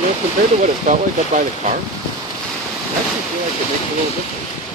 You know, compared to what it felt like up by the car, I actually feel like it makes a little difference.